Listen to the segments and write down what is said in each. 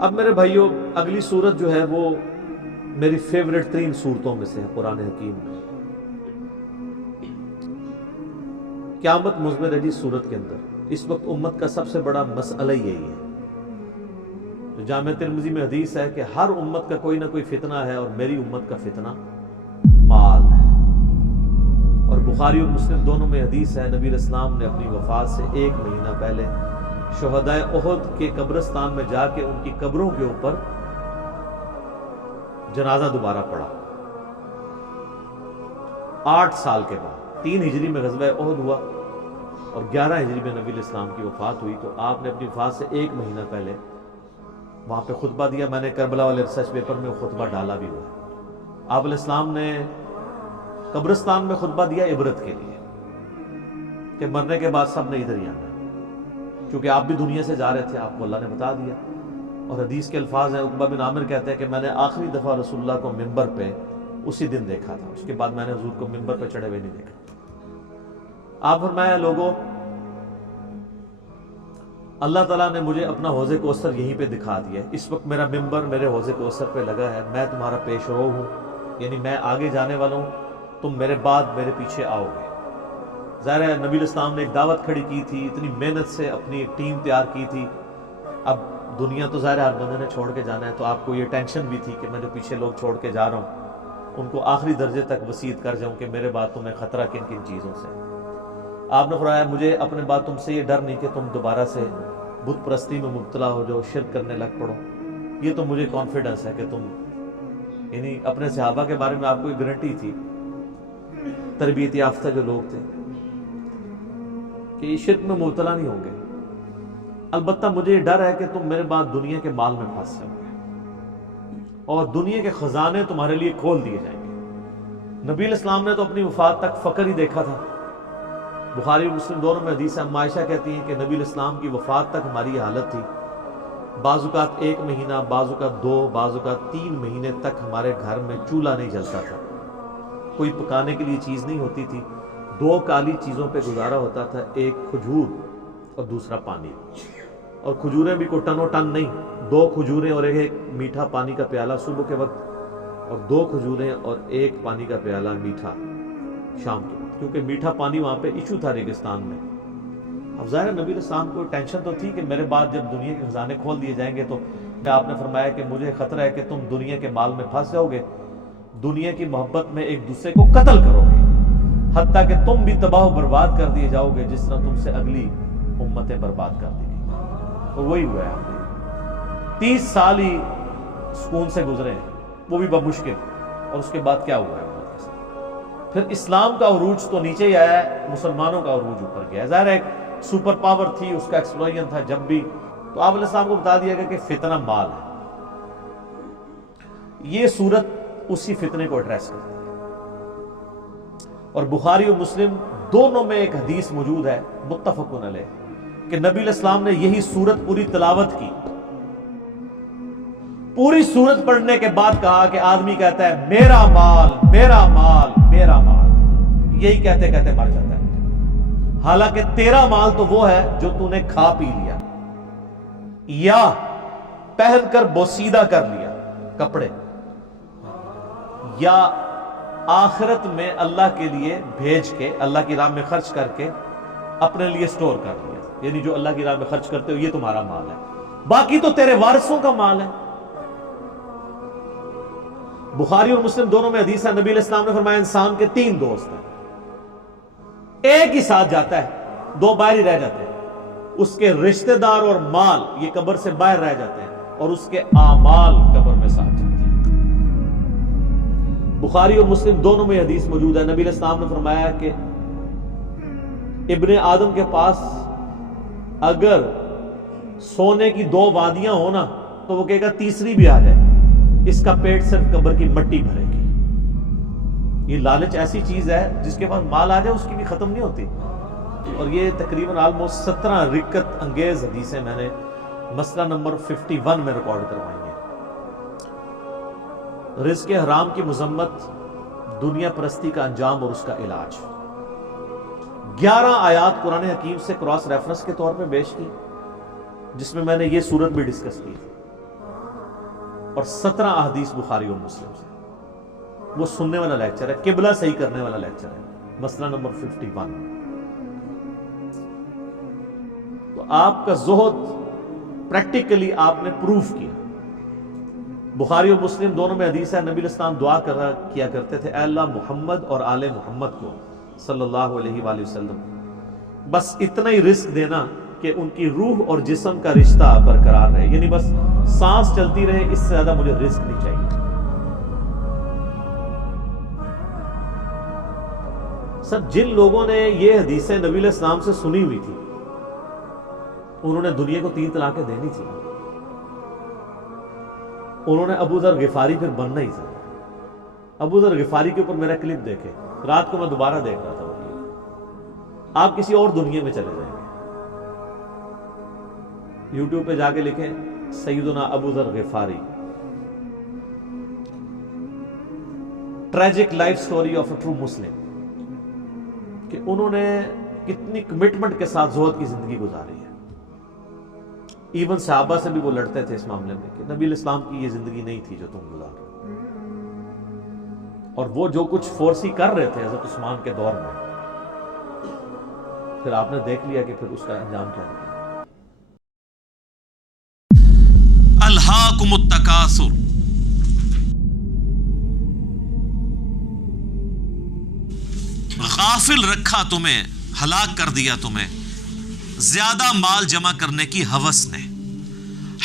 اب میرے بھائیوں اگلی صورت جو ہے وہ میری فیوریٹ ترین صورتوں میں سے ہے قرآن حکیم میں. قیامت مضمر ہے جی صورت کے اندر. اس وقت امت کا سب سے بڑا مسئلہ یہی ہے. تو جامع ترمذی میں حدیث ہے کہ ہر امت کا کوئی نہ کوئی فتنہ ہے، اور میری امت کا فتنہ مال ہے. اور بخاری اور مسلم دونوں میں حدیث ہے، نبی اسلام نے اپنی وفات سے 1 مہینہ پہلے شہدائے احد کے قبرستان میں جا کے ان کی قبروں کے اوپر جنازہ دوبارہ پڑھا. 8 سال کے بعد 3 ہجری میں غزوہ احد ہوا اور 11 ہجری میں نبی اسلام کی وفات ہوئی. تو آپ نے اپنی وفات سے 1 مہینہ پہلے وہاں پہ خطبہ دیا. میں نے کربلا والے ریسرچ پیپر میں خطبہ ڈالا بھی ہوا. آپ علیہ السلام نے قبرستان میں خطبہ دیا عبرت کے لیے کہ مرنے کے بعد سب نے ادھر ہی آنا، کیونکہ آپ بھی دنیا سے جا رہے تھے، آپ کو اللہ نے بتا دیا. اور حدیث کے الفاظ ہیں، عقبہ بن عامر کہتے ہیں کہ میں نے آخری دفعہ رسول اللہ کو منبر پہ اسی دن دیکھا تھا، اس کے بعد میں نے حضور کو منبر پہ چڑھے ہوئے نہیں دیکھا. آپ فرمایا لوگوں، اللہ تعالیٰ نے مجھے اپنا حوض کوثر یہیں پہ دکھا دیا ہے. اس وقت میرا منبر میرے حوض کوثر پہ لگا ہے. میں تمہارا پیش رو ہوں، یعنی میں آگے جانے والا ہوں، تم میرے بعد میرے پیچھے آؤ گے. ظاہر ہے نبی اسلام نے ایک دعوت کھڑی کی تھی، اتنی محنت سے اپنی ایک ٹیم تیار کی تھی. اب دنیا تو ظاہر ہر بندے نے چھوڑ کے جانا ہے، تو آپ کو یہ ٹینشن بھی تھی کہ میں جو پیچھے لوگ چھوڑ کے جا رہا ہوں ان کو آخری درجے تک وصیت کر جاؤں کہ میرے بعد تمہیں خطرہ کن کن چیزوں سے. آپ نے فرمایا مجھے اپنے بعد تم سے یہ ڈر نہیں کہ تم دوبارہ سے بت پرستی میں مبتلا ہو جاؤ، شرک کرنے لگ پڑو. یہ تو مجھے کانفیڈنس ہے کہ تم، یعنی اپنے صحابہ کے بارے میں آپ کو یہ گارنٹی تھی، تربیت یافتہ جو لوگ تھے، کہ یہ شرک میں مبتلا نہیں ہوں گے. البتہ مجھے یہ ڈر ہے کہ تم میرے بعد دنیا کے مال میں پھنس جاؤ گے اور دنیا کے خزانے تمہارے لیے کھول دیے جائیں گے. نبی اسلام نے تو اپنی وفات تک فقر ہی دیکھا تھا. بخاری اور مسلم دونوں میں حدیث ہے، اما عائشہ کہتی ہیں کہ نبی اسلام کی وفات تک ہماری یہ حالت تھی، بعض اوقات 1 مہینہ، بعض اوقات 2، بعض اوقات 3 مہینے تک ہمارے گھر میں چولہا نہیں جلتا تھا، کوئی پکانے کے لیے چیز نہیں ہوتی تھی. 2 کالی چیزوں پہ گزارا ہوتا تھا، ایک کھجور اور دوسرا پانی. اور کھجوریں بھی کوئی ٹنو ٹن نہیں، 2 کھجوریں اور ایک میٹھا پانی کا پیالہ صبح کے وقت، اور 2 کھجوریں اور ایک پانی کا پیالہ میٹھا شام کے وقت، کیونکہ میٹھا پانی وہاں پہ ایشو تھا ریگستان میں. اب ظاہر نبی اسلام کو ٹینشن تو تھی کہ میرے بعد جب دنیا کے خزانے کھول دیے جائیں گے تو آپ نے فرمایا کہ مجھے خطرہ ہے کہ تم دنیا کے مال میں پھنس جاؤ گے، دنیا کی محبت میں ایک دوسرے کو قتل کرو گے، حتیٰ کہ تم بھی تباہ و برباد کر دیے جاؤ گے جس طرح تم سے اگلی امتیں برباد کر دی گئی. اور وہی ہوا ہے. 30 سال ہی سکون سے گزرے ہیں، وہ بھی بمشکل. اور اس کے بعد کیا ہوا ہے امت کے ساتھ؟ پھر اسلام کا عروج تو نیچے ہی آیا ہے، مسلمانوں کا عروج اوپر گیا ہے. ظاہر ایک سپر پاور تھی، اس کا ایکسپلوژن تھا جب بھی. تو آپ علیہ السلام کو بتا دیا گیا کہ فتنہ مال ہے. یہ صورت اسی فتنے کو ایڈریس کرتی ہے. اور بخاری اور مسلم دونوں میں ایک حدیث موجود ہے متفق علیہ کہ نبی الاسلام نے یہی صورت پوری تلاوت کی. پوری صورت پڑھنے کے بعد کہا کہ آدمی کہتا ہے میرا مال میرا مال میرا مال، یہی کہتے کہتے مر جاتا ہے. حالانکہ تیرا مال تو وہ ہے جو تو نے کھا پی لیا یا پہن کر بوسیدہ کر لیا کپڑے، یا آخرت میں اللہ کے لیے بھیج کے، اللہ کی راہ میں خرچ کر کے اپنے لیے سٹور کر لیا. یعنی جو اللہ کی راہ میں خرچ کرتے ہو یہ تمہارا مال ہے، باقی تو تیرے وارثوں کا مال ہے. بخاری اور مسلم دونوں میں حدیث ہے، نبی علیہ السلام نے فرمایا انسان کے 3 دوست ہیں، ایک ہی ساتھ جاتا ہے، 2 باہر ہی رہ جاتے ہیں. اس کے رشتہ دار اور مال یہ قبر سے باہر رہ جاتے ہیں، اور اس کے اعمال قبر میں ساتھ جاتے ہیں. بخاری اور مسلم دونوں میں حدیث موجود ہے، نبی علیہ السلام نے فرمایا کہ ابن آدم کے پاس اگر سونے کی 2 وادیاں ہو نا تو وہ کہے گا تیسری بھی آ جائے، اس کا پیٹ صرف قبر کی مٹی بھرے گی. یہ لالچ ایسی چیز ہے جس کے پاس مال آ جائے اس کی بھی ختم نہیں ہوتی. اور یہ تقریباً آلموسٹ 17 رکت انگیز حدیثیں میں نے مسئلہ نمبر 51 میں ریکارڈ کروائی ہیں. رزق حرام کی مذمت، دنیا پرستی کا انجام اور اس کا علاج. 11 آیات قرآن حکیم سے کراس ریفرنس کے طور پہ پیش کی، جس میں نے یہ صورت بھی ڈسکس کی. اور 17 احادیث بخاری اور مسلم سے. وہ سننے والا لیکچر ہے، قبلہ صحیح کرنے والا لیکچر ہے، مسئلہ نمبر 51. تو آپ کا زہد پریکٹیکلی آپ نے پروف کیا. بخاری اور مسلم دونوں میں حدیث ہے، نبی الاسلام دعا کیا کرتے تھے، اے اللہ محمد اور آل محمد کو صلی اللہ علیہ وآلہ وسلم بس اتنا ہی رزق دینا کہ ان کی روح اور جسم کا رشتہ برقرار رہے، یعنی بس سانس چلتی رہے، اس سے زیادہ مجھے رزق نہیں چاہیے. سب جن لوگوں نے یہ حدیثیں نبی علیہ السلام سے سنی ہوئی تھی انہوں نے دنیا کو 3 طلاقیں دینی تھی. انہوں نے ابو ذر غفاری پھر بننا ہی تھا. ابو ذر غفاری کے اوپر میرا کلپ دیکھے، رات کو میں دوبارہ دیکھ رہا تھا وہ کلپ. آپ کسی اور دنیا میں چلے جائیں گے. یوٹیوب پہ جا کے لکھیں سیدنا ابو ذر غفاری، tragic life story of a true Muslim, کہ انہوں نے کتنی کمٹمنٹ کے ساتھ زہد کی زندگی گزاری ہے. ایون صحابہ سے بھی وہ لڑتے تھے اس معاملے میں کہ نبی الاسلام کی یہ زندگی نہیں تھی جو تم گزار رہے. اور وہ جو کچھ فورسی کر رہے تھے حضرت عثمان کے دور میں، پھر آپ نے دیکھ لیا کہ پھر اس کا انجام کیا ہے. الہاکم التکاثر، غافل رکھا تمہیں، ہلاک کر دیا تمہیں زیادہ مال جمع کرنے کی ہوس نے.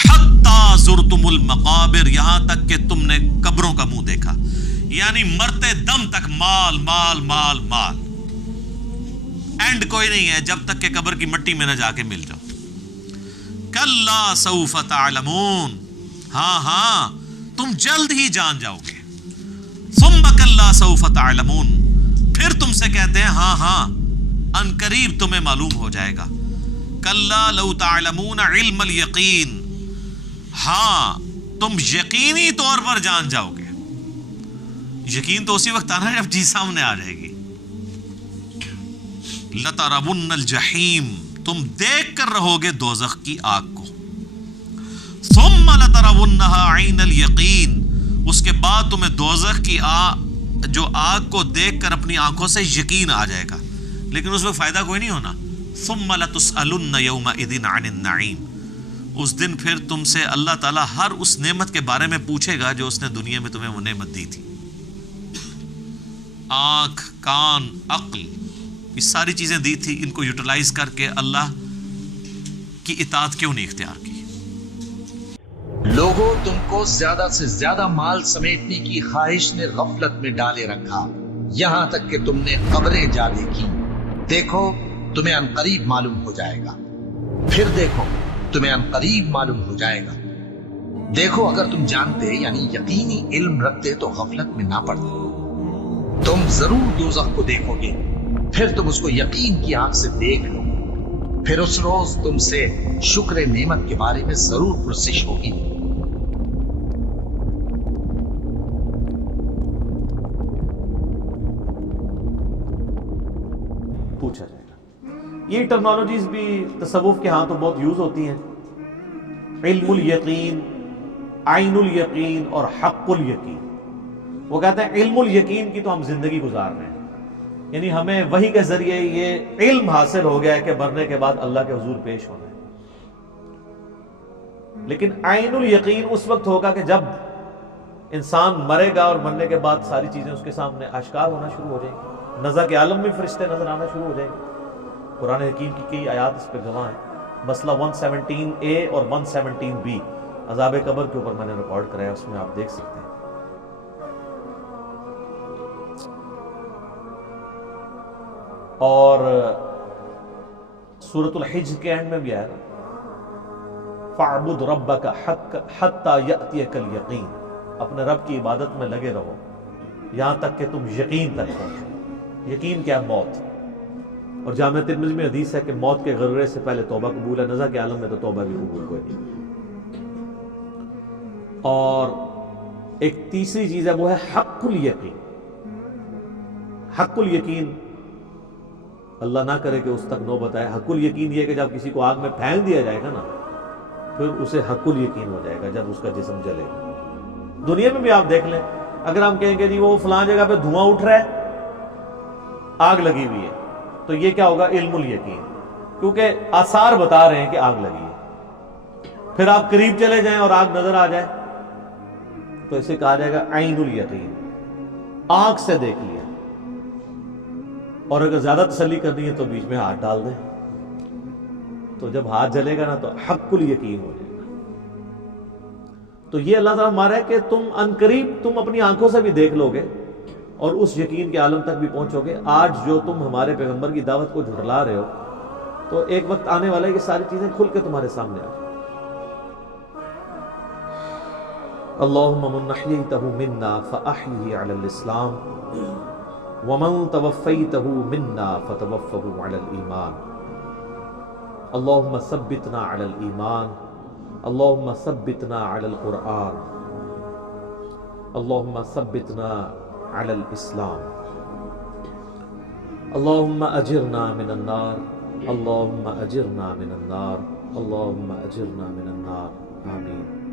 حتی زرتم المقابر، یہاں تک کہ تم نے قبروں کا منہ دیکھا، یعنی مرتے دم تک مال مال مال مال. اینڈ کوئی نہیں ہے جب تک کہ قبر کی مٹی میں نہ جا کے مل جاؤ. کلا سوف تعلمون، ہاں ہاں تم جلد ہی جان جاؤ گے. ثم کلا سوف تعلمون، پھر تم سے کہتے ہیں ہاں ہاں ان قریب تمہیں معلوم ہو جائے گا. کلا لو تعلمون علم الیقین، ہاں تم یقینی طور پر جان جاؤ گے. یقین تو اسی وقت آنا جب چیز سامنے آ جائے گی. لترون الجحیم، تم دیکھ کر رہو گے دوزخ کی آگ کو. ثم لترونها عین الیقین، اس کے بعد تمہیں دوزخ کی جو آگ کو دیکھ کر اپنی آنکھوں سے یقین آ جائے گا، لیکن اس میں فائدہ کوئی نہیں ہونا. ثم لتسألن یومئذ عن النعیم، اس دن پھر تم سے اللہ تعالیٰ ہر اس نعمت کے بارے میں پوچھے گا جو اس نے دنیا میں تمہیں وہ نعمت دی تھی. آنکھ، کان، عقل، یہ ساری چیزیں دی تھی، ان کو یوٹیلائز کر کے اللہ کی اطاعت کیوں نہیں اختیار کی؟ لوگوں، تم کو زیادہ سے زیادہ مال سمیٹنے کی خواہش نے غفلت میں ڈالے رکھا، یہاں تک کہ تم نے قبریں جا دیکھی. دیکھو تمہیں عنقریب معلوم ہو جائے گا. پھر دیکھو تمہیں عنقریب معلوم ہو جائے گا. دیکھو اگر تم جانتے یعنی یقینی علم رکھتے تو غفلت میں نہ پڑتے. تم ضرور دوزخ کو دیکھو گے، پھر تم اس کو یقین کی آنکھ سے دیکھ لو. پھر اس روز تم سے شکر نعمت کے بارے میں ضرور پرسش ہوگی. پوچھا جائے گا. یہ ٹرمنالوجیز بھی تصوف کے ہاں تو بہت یوز ہوتی ہیں، علم الیقین، عین الیقین اور حق الیقین. وہ کہتے ہیں علم الیقین کی تو ہم زندگی گزار رہے ہیں، یعنی ہمیں وحی کے ذریعے یہ علم حاصل ہو گیا ہے کہ مرنے کے بعد اللہ کے حضور پیش ہونا ہے. لیکن عین الیقین اس وقت ہوگا کہ جب انسان مرے گا اور مرنے کے بعد ساری چیزیں اس کے سامنے آشکار ہونا شروع ہو جائیں گی. نزا کے عالم میں فرشتے نظر آنا شروع ہو جائیں گے. قرآن حکیم کی کئی آیات اس پہ گواہ ہیں. مسئلہ 117A اور 117B عذاب قبر کے اوپر میں نے ریکارڈ کرایا، اس میں آپ دیکھ سکتے ہیں. اور سورۃ الحج کے اینڈ میں بھی آیا فَاعْبُدْ رَبَّكَ حَتَّى يَأْتِيَكَ الْيَقِينَ، اپنے رب کی عبادت میں لگے رہو یہاں تک کہ تم یقین تک پہنچو. یقین کیا؟ موت. اور جامع ترمذی میں حدیث ہے کہ موت کے غرغرے سے پہلے توبہ قبول ہے. نزا کے عالم میں تو توبہ بھی قبول کوئی نہیں. اور ایک تیسری چیز ہے وہ ہے حق الیقین. حق الیقین اللہ نہ کرے کہ اس تک نوبت آئے. حق الیقین یہ کہ جب کسی کو آگ میں پھینک دیا جائے گا نا، پھر اسے حق الیقین ہو جائے گا جب اس کا جسم جلے گا. دنیا میں بھی آپ دیکھ لیں، اگر ہم کہیں کہ جی وہ فلاں جگہ پہ دھواں اٹھ رہا ہے، آگ لگی ہوئی ہے، تو یہ کیا ہوگا؟ علم الیقین، کیونکہ آثار بتا رہے ہیں کہ آگ لگی ہے۔ پھر آپ قریب چلے جائیں اور آگ نظر آ جائے تو اسے کہا جائے گا عین الیقین، آنکھ سے دیکھ لیا۔ اور اگر زیادہ تسلی کرنی ہے تو بیچ میں ہاتھ ڈال دیں، تو جب ہاتھ جلے گا نا تو حق الیقین ہو جائے گا۔ تو یہ اللہ تعالیٰ ہمارا ہے کہ تم عنقریب تم اپنی آنکھوں سے بھی دیکھ لو گے اور اس یقین کے عالم تک بھی پہنچو گے۔ آج جو تم ہمارے پیغمبر کی دعوت کو جھٹلا رہے ہو، تو ایک وقت آنے والا ہے کہ ساری چیزیں کھل کے تمہارے سامنے آ جائیں۔ اللہم من احییتہ منا فاحیہ علی الاسلام ومن توفیتہ منا فتوفہ علی الایمان۔ اللہم ثبتنا علی الایمان، اللہم ثبتنا علی القرآن، اللہم ثبتنا علی الاسلام، اللہم اجرنا من النار، اللہم اجرنا من النار، اللہم اجرنا من النار، آمین۔